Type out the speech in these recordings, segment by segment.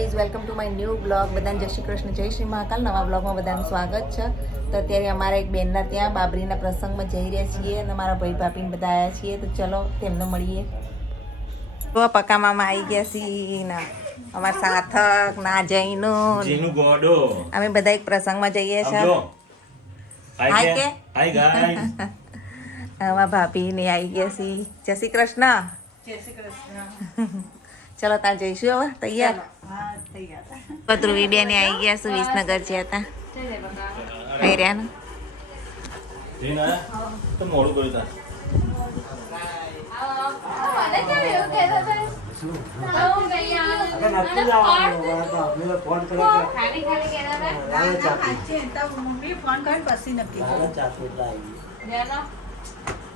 Guys welcome to my new blog. બધાને જય શ્રી કૃષ્ણ, જય શ્રી મહાકાલ. નવા બ્લોગમાં બધાનું સ્વાગત છે. તો અત્યારે અમારા એક બેનના ત્યાં બાબરીના પ્રસંગમાં જઈ રહ્યા છીએ અને મારા ભાઈ ભાભીને બધા આવ્યા છીએ. તો ચલો તેમને મળીએ. તો પકામાં આવી ગયા છીએ ના અમારા સાથક ના જૈનો અમે બધા એક પ્રસંગમાં જઈએ છીએ. હાય કે અમારા ભાભી ને આવી ગયા છીએ. જય શ્રી કૃષ્ણ. જય શ્રી કૃષ્ણ. ચલો ત્યાં જઈશું હવે. તૈયાર? ધ્રુવી બેન આવી ગયા છું. વિસનગર છે હતા કઈ રહ્યા ને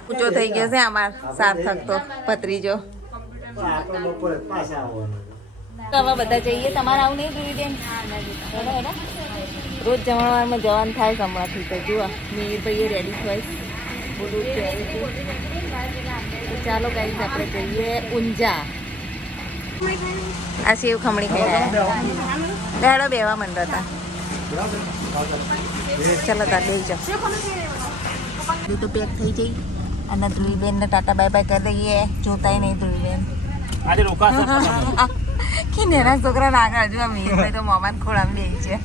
ઊંચો થઈ ગયો છે અમાર સાર્થક તો ભત્રીજો. હવે બધા જઈએ. તમારે આવું નહીં ધ્રુવી બેન? રોજ જમણવારમાં જવાનું થાય હમણાંથી. તો જુઓ મિહિરભાઈએ રેડી થાય બોલું છે. તો ચાલો ગાઈસ આપણે જઈએ ઊંઝા. આ સેવ ખમણી ખાઈ રહ્યા. બેડો બેવા મંડળ હતા. ચાલો તાર બે જાઓ. બધું તો પેક થઈ જઈ અને ધ્રુવીબેન ને ટાટા બાય બાય કરી દઈએ. જોતાય નહીં ધ્રુવીબેન. આજે રોકા કે નેના છોકરા ના આગળ જો મિહિરભાઈ તો મોમાન ખોળામાં બેહી છે.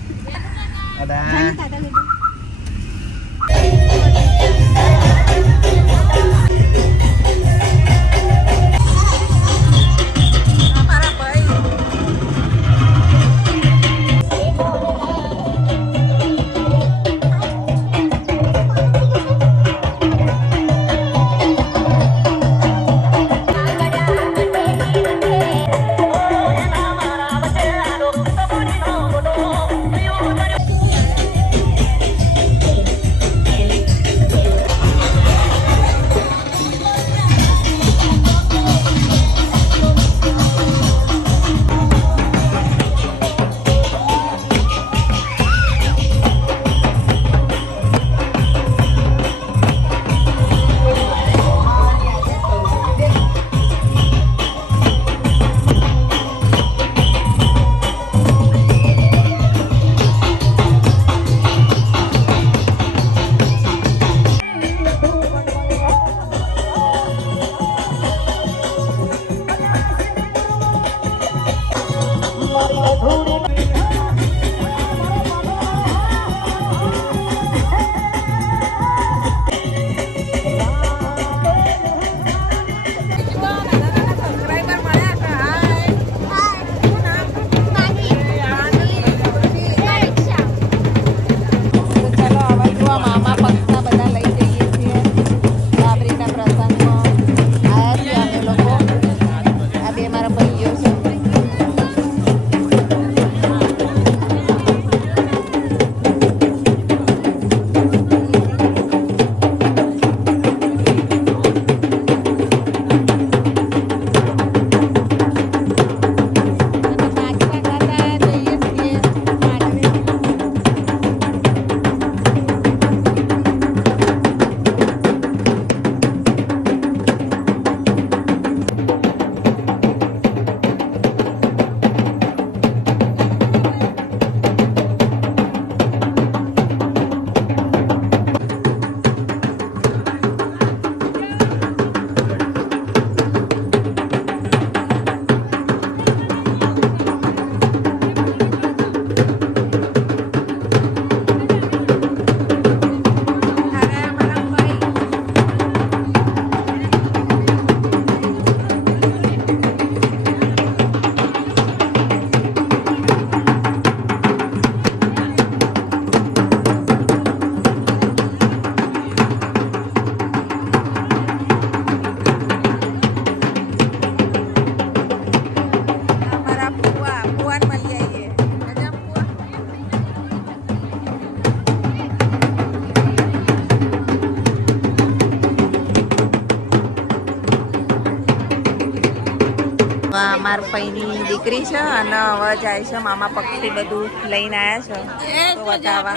મારા ફઈની દીકરી છે અને હવે જાય છે મામા પક્ષી બધું લઈને આવ્યા છે તો બતાવવા.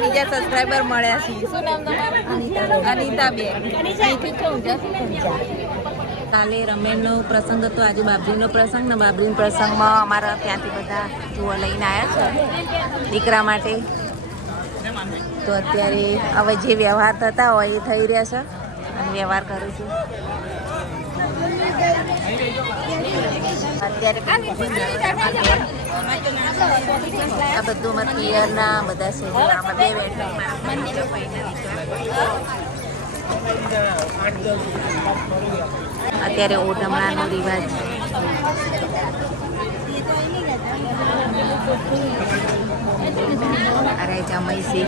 બીજા સબસ્ક્રાઈબર મળ્યા છે. શું નામ તમારું? અનિતાબેન. કાલે રમેશનો પ્રસંગ હતો, આજે બાબરીનો પ્રસંગ ને બાબરીના પ્રસંગમાં અમારા ત્યાંથી બધા જુઓ લઈને આવ્યા છે દીકરા માટે. તો અત્યારે હવે જે વ્યવહાર થતા હોય એ થઈ રહ્યા છે અને વ્યવહાર કરું છું અત્યારે. આ બધું અમારા પિયરના બધા છે. આમાં બે બેઠક અત્યારે ઓઢમણાનો રિવાજ. અરે જમાઈ છે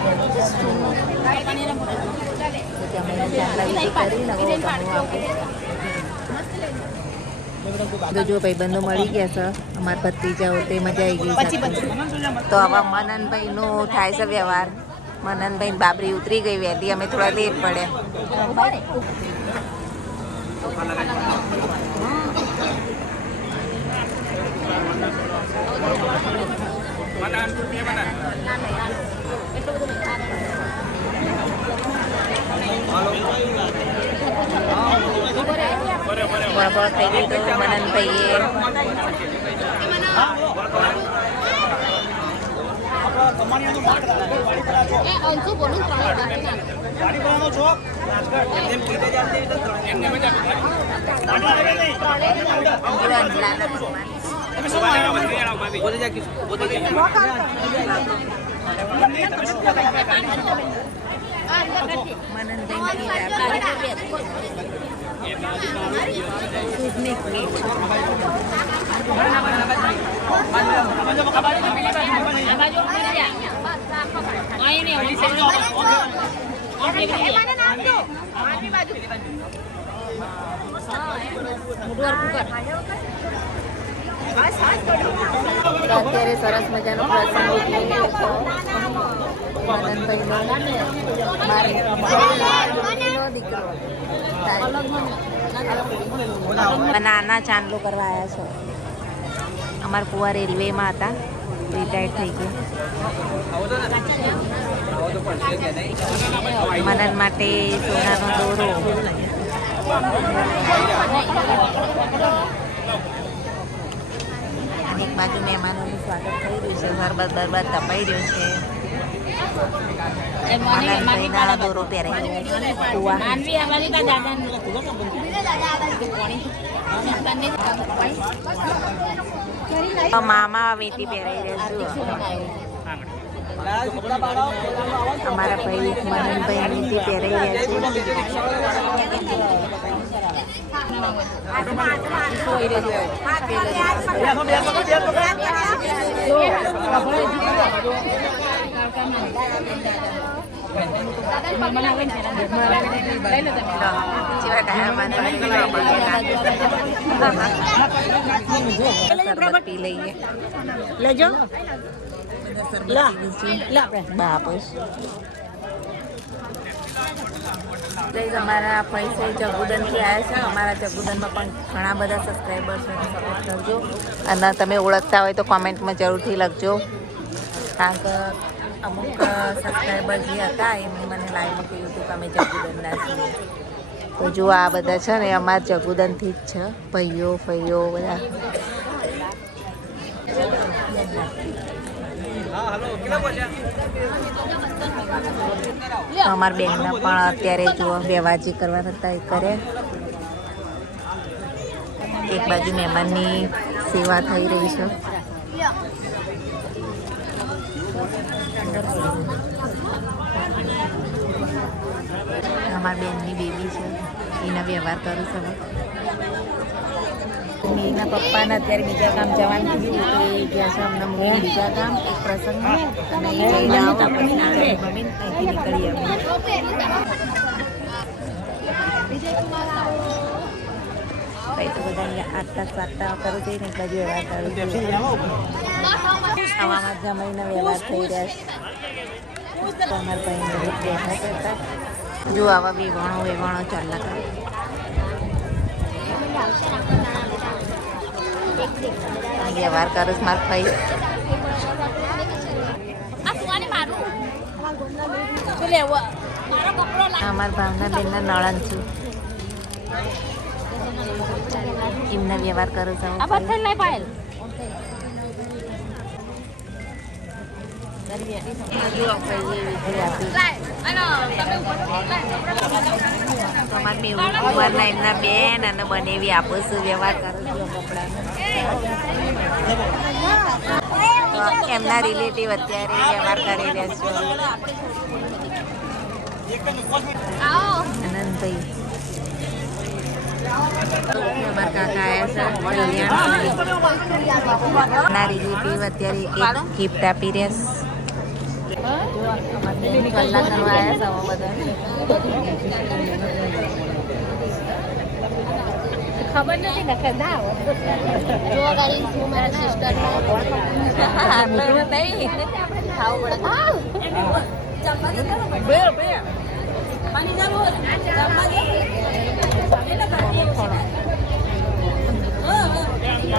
તો જો ભાઈબંધો મળી ગયા છે અમારા ભત્રીજાઓ, તે મજા આવી ગઈ. તો હવે મનનભાઈ નું થાય છે વ્યવહાર. મનનભાઈ બાબરી ઉતરી ગઈ વહેલી, અમે થોડા દેર પડ્યા. બરાબર થઈ ગઈ. તો મનનભાઈએ અત્યારે સરસ મજાનો પ્રસંગ દીકરો નાના ચાંદલો કરવા આવ્યા છો. અમારા કુવા રેલવેમાં હતા, રિટાયર્ડ થઈ ગયા. મનન માટે સોનાનો દોરો. અને એક બાજુ મહેમાનોનું સ્વાગત થઈ રહ્યું છે. સરબત બરબત તપાઈ રહ્યું છે. મનનભાઈના દોરો પહેરાઈ મામા વેતી પહેરાઈ રહ્યું. અમારા ભાઈ મનનભાઈ વેતી પહેરાઈ રહ્યા છે. પી લઈએ લેજો બાપસ. અમારા પૈસા જગુદનથી આવ્યા છે. અમારા જગુદનમાં પણ ઘણા બધા સબસ્ક્રાઈબર્સ છે, સપોર્ટ કરજો. અને તમે ઓળખતા હોય તો કોમેન્ટમાં જરૂરથી લખજો, કારણ કે અમુક સબસ્ક્રાઈબર જે હતા એમને મને લાઈવ કહ્યું હતું કે અમે જગુદનના છીએ. તો જો આ બધા છે ને અમારા જગુદનથી જ છે, ભાઈઓ ફઈઓ બધા. અમારા બેનના પણ અત્યારે જો વ્યવહાજી કરવા હતા એ કરે. એક બાજુ મહેમાનની સેવા થઈ રહી છે. અમારા બેનની બેબી છે, એના વ્યવહાર કરું છું. એના પપ્પાને અત્યારે બીજા કામ જવાનું કીધું તો એ ગયા છે અમને મૂકી બીજા કામ એક પ્રસંગમાં, અને એ જઈને આવતા પછી અહીંથી નીકળીએ અમે. ભાઈ તો બધા આટલા સ્વાગતા કરું છું ને એક બાજુ વ્યવહાર કરું છું. આવામાં જમાઈને વ્યવહાર થઈ રહ્યા છે. અમારા ભાઈને બેઠા કરતા જો આવા વેવાણો ચાલ્યા કરે. વ્યવહાર કરું છું મારા ભાઈ. અમારા ભાવના બેનના નળન છું. એમના વ્યવહાર કરો છો એમના બેન અને બનેવી આપો છું વ્યવહાર કરો છો કપડા એમના રિલેટિવ અત્યારે વ્યવહાર કરી રહ્યા છે આનંદભાઈ અમારા કાકા આવ્યા છે ના રિલેટિવ અત્યારે એક ગિફ્ટ આપી રહ્યા કલાક કરવા આવ્યા ખબર નથી ને કદા જો ગાડી હું મારા સિસ્ટર નો નહીં ખાવું પડે પાણી ચાલુ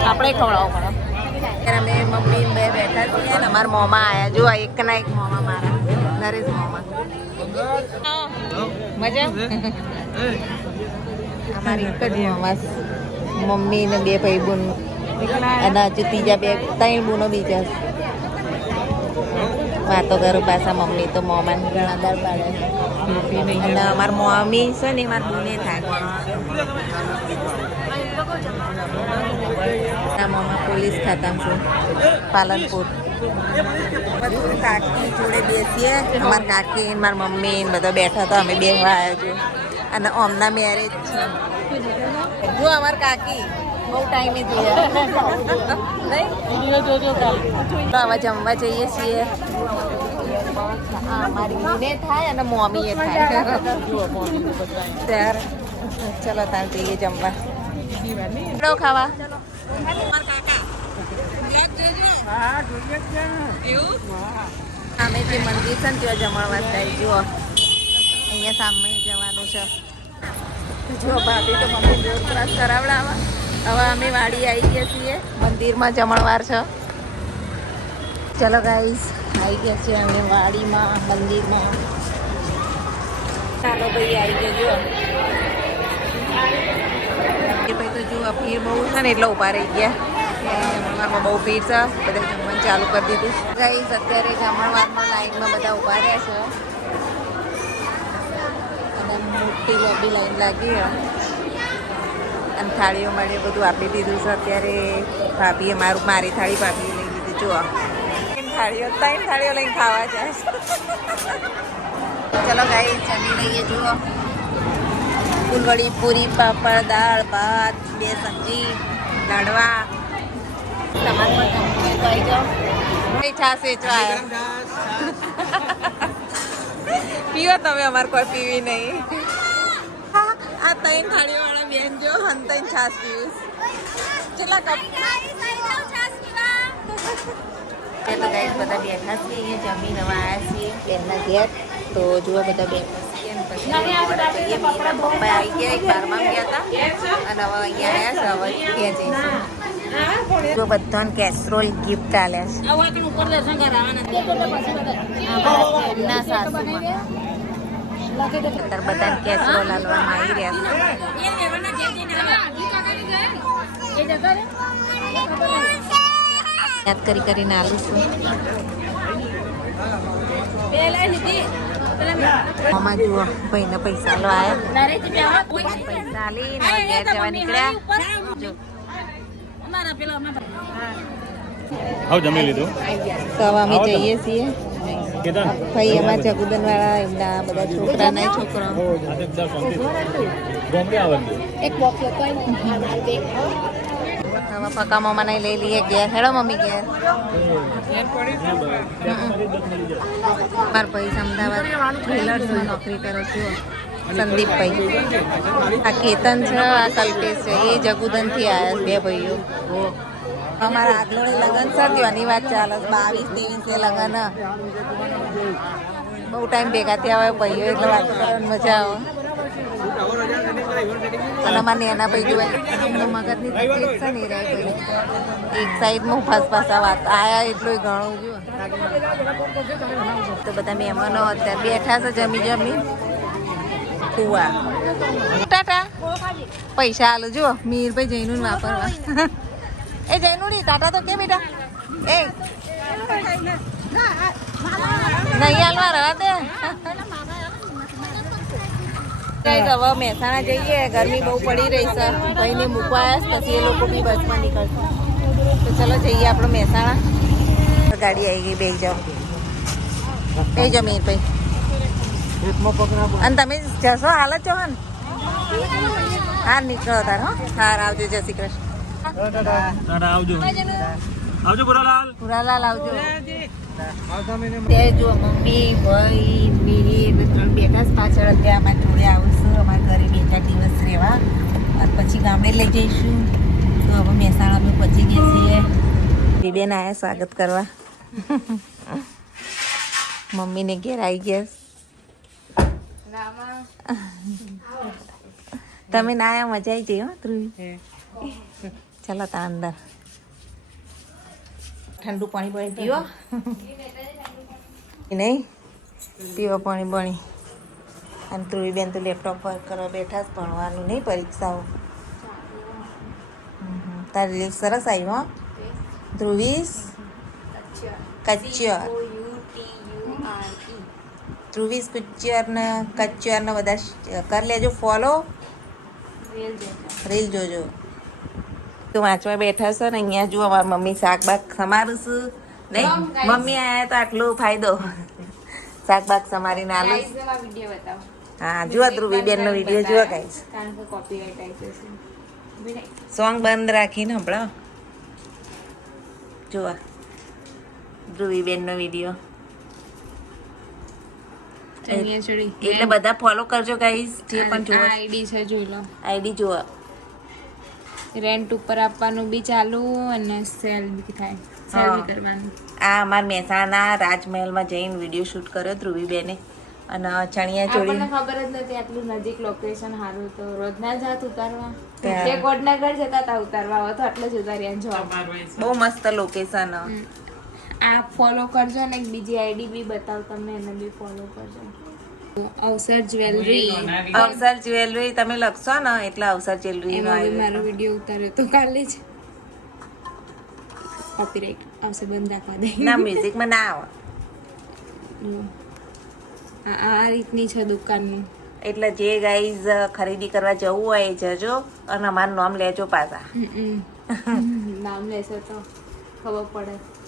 આપણે ખવડાવવું પડે અમે મમ્મી બે બેઠા છીએ ને અમારા મોમાં આવ્યા જો એક ના એક મોમાં મારા નરેશ મોમાં મજા અમારી એક જ મોમાં મમ્મી ને બે ભાઈ બુન અને હજુ ત્રીજા બે ત્રણ બુનો બીજા વાતો કરું પાછા મમ્મી તો મોમાં ઘણા દર પાડે અને અમારા મમ્મી છે ને મારા બુને થાય મમ્મા પોલીસ ખાતામાં છું પાલનપુર કાકી જોડે બેસીએ અમારા કાકી મારા મમ્મી બધા બેઠા હતા અમે બેસવા આવ્યા છું અને અમના મેરેજ છે જો અમારા કાકી બહુ ટાઈમે જોયા હવે જમવા જઈએ છીએ મારી બુને થાય અને મમ્મીએ થાય ત્યારે ચલો તાર જઈએ જમવા ખાવા અમે જે મંદિર છે ને ત્યાં જમણવાર થાય જુઓ અહીંયા સામે જવાનું છે જુઓ ભાભી તો મમ્મી જોર ક્લાસ કરાવડાવવા હવે અમે વાડી આવી ગયા છીએ મંદિરમાં જમણવાર છે ચલો ગાઈસ આવી ગયા છીએ અમે વાડીમાં મંદિરમાં ચાલો ભાઈ આવી ગયા જુઓ ભાઈ તો જુઓ ભીડ બહુ છે ને એટલે ઉભા રહી ગયા જમણવારમાં બહુ ભીડ છે બધા જમવાનું ચાલુ કરી દીધું ગાઈસ અત્યારે જમણવારમાં લાઈનમાં બધા ઉભા રહ્યા છે અને મોટી લોબી લાઈન લાગી અને થાળીઓ મળીએ બધું આપી દીધું છે અત્યારે ભાભીએ મારી થાળી ભાભીએ લઈ લીધી જુઓ ત્રણ થાળીઓ લઈને ખાવા જાય ચલો ગાઈસ જમી લઈએ જુઓ ફૂલવડી પૂરી પાપડ દાળ ભાત બે સબ્જી લાડવા તમારે પણ જાઓ છાશ વેચવા પીવો તમે અમારે કોઈ પીવી નહીં આ ત્રણ થાળીઓ વાળા બેન જો હન ત્રણ છાશ પીવીશ કેટલા કપ તો ગાઈસ બધા બેઠા છીએ અહીંયા જમીન હવે આવ્યા છીએ બેનના ઘેર તો જુઓ બધા બેઠા છીએ ને પછી પપ્પા આવી ગયા એક બારમાં ગયા હતા અને હવે અહીંયા આવ્યા છે હવે ઘેર જઈશું જો બધાને કેસરોલ ગિફ્ટ આલ્યા છે એમના સાસુમાં અંદર બધાને કેસરોલ આલવામાં આવી રહ્યા છે યાદ કરીને આલું છું મામા જુઓ ભાઈને પૈસા લો આવ્યા પૈસા આલી ઘેર જવા નીકળ્યા જો જમી લીધું તો હવે અમે જઈએ છીએ ભાઈ એમાં જગુદન વાળા એમના બધા છોકરા ના છોકરા હવે પકા મમ્મા ને લઈ લઈએ ઘેર હેડો મમ્મી ઘેર મારા ભાઈ અમદાવાદ જ્વેલર્સમાં નોકરી કરો છું સંદીપભાઈ આ કેતન છે આ કલ્પેશ છે એ જગુદનથી આવ્યા બે ભાઈઓ અમારા આગળ લગ્ન છે ત્યાંની વાત ચાલે 22-23 લગ્ન બહુ ટાઈમ ભેગા થયા હોય ભાઈઓ એટલે વાત કરવાની મજા આવે અને અમારે નાના ભાઈ જોવાય મગજની તકલીફ છે ને રહે ભાઈ એક સાઈડમાં ફાસફાસા વાત આયા એટલું ઘણું જો તો બધા મહેમાનો અત્યારે બેઠા છે જમી કુવા ટાટા પૈસા આલો જુઓ મીરભાઈ જૈનું વાપરવા એ જૈનું નહીં ટાટા તો કે બેટા એ નહીં હાલવા રહા દે કઈ હવે મહેસાણા જઈએ ગરમી બહુ પડી રહી છે ભાઈને મૂકવા આવ્યા પછી એ લોકો બી બસમાં નીકળશે તો ચલો જઈએ આપણે મહેસાણા ગાડી આવી ગઈ બેસી જાઓ બેસી જાઓ મીરભાઈ અને તમે જશો હાલ જ છો ને હા નીકળો તાર હો હાર આવજો જય શ્રી કૃષ્ણ આવજો આવજો પુરાલાલ પુરાલાલ આવજો ત્યાં જો મમ્મી ભાઈ વીર ત્રણ બેઠા જ પાછળ અત્યારે અમારા જોડે આવું છું અમારા ઘરે બે ચાર દિવસ રહેવા અને પછી ગામડે લઈ જઈશું તો હવે મહેસાણા અમે પહોંચી ગયા છીએ બેન આવ્યા સ્વાગત કરવા મમ્મીને ઘેર આવી ગયા તમે ના આવ્યા મજા આવી જઈ હો ધ્રુવી ચાલો તા અંદર ઠંડુ પાણી પાણી પીવો નહીં પીવો પાણી પાણી અને ધ્રુવીબેન તો લેપટોપ પર કરવા બેઠા જ ભણવાનું નહીં પરીક્ષાઓ તારી રીલ સરસ આવી હો ધ્રુવીશ કચ્ચર ધ્રુવીશ કચ્ચર ને બધા કરી લેજો ફોલો રીલ જોજો તો વાંચવા બેઠા છે ને અહીંયા જો અમારી મમ્મી શાક બાક સમારું છું નહીં મમ્મી આયા તો આટલો ફાયદો શાક બાક સમારીને આલું હા જુઓ ધ્રુવીબેન નો વિડીયો જુઓ ગાઈસ સોંગ બંધ રાખીને હમણાં જુઓ ધ્રુવીબેન નો વિડીયો એટલે બધા ફોલો કરજો ગાઈસ જે પણ જુઓ આઈડી છે જોઈ લો આઈડી જુઓ રેન્ટ ઉપર આપવાનું બી ચાલુ અને સેલ બી થાય સેલ બી કરવાનું આ અમારા મહેસાણા રાજમહેલમાં જઈને વિડીયો શૂટ કર્યો ધ્રુવીબેને અને ચણિયા ચોળી આપણને ખબર જ નથી આટલું નજીક લોકેશન સારું તો રોજના જાત ઉતારવા એક વડનગર જતા હતા ઉતારવા હવે તો આટલે જ ઉતાર્યા જો બહુ મસ્ત લોકેશન આ ફોલો કરજો ને એક બીજી આઈડી બી બતાવ તમે એને બી ફોલો કરજો અવસર જ્વેલરી અવસર જ્વેલરી તમે લખશો ને એટલે અવસર જ્વેલરી નો મારો વિડીયો ઉતાર્યો તો કાલે જ કોપીરાઈટ આવશે બંધ રાખવા દે ના મ્યુઝિક માં ના આવે આ રીતની છે દુકાનનું એટલે જે ગાઈઝ ખરીદી કરવા જવું હોય એ જજો અને અમારું નામ લેજો પાછા નામ લેશે તો ખબર પડે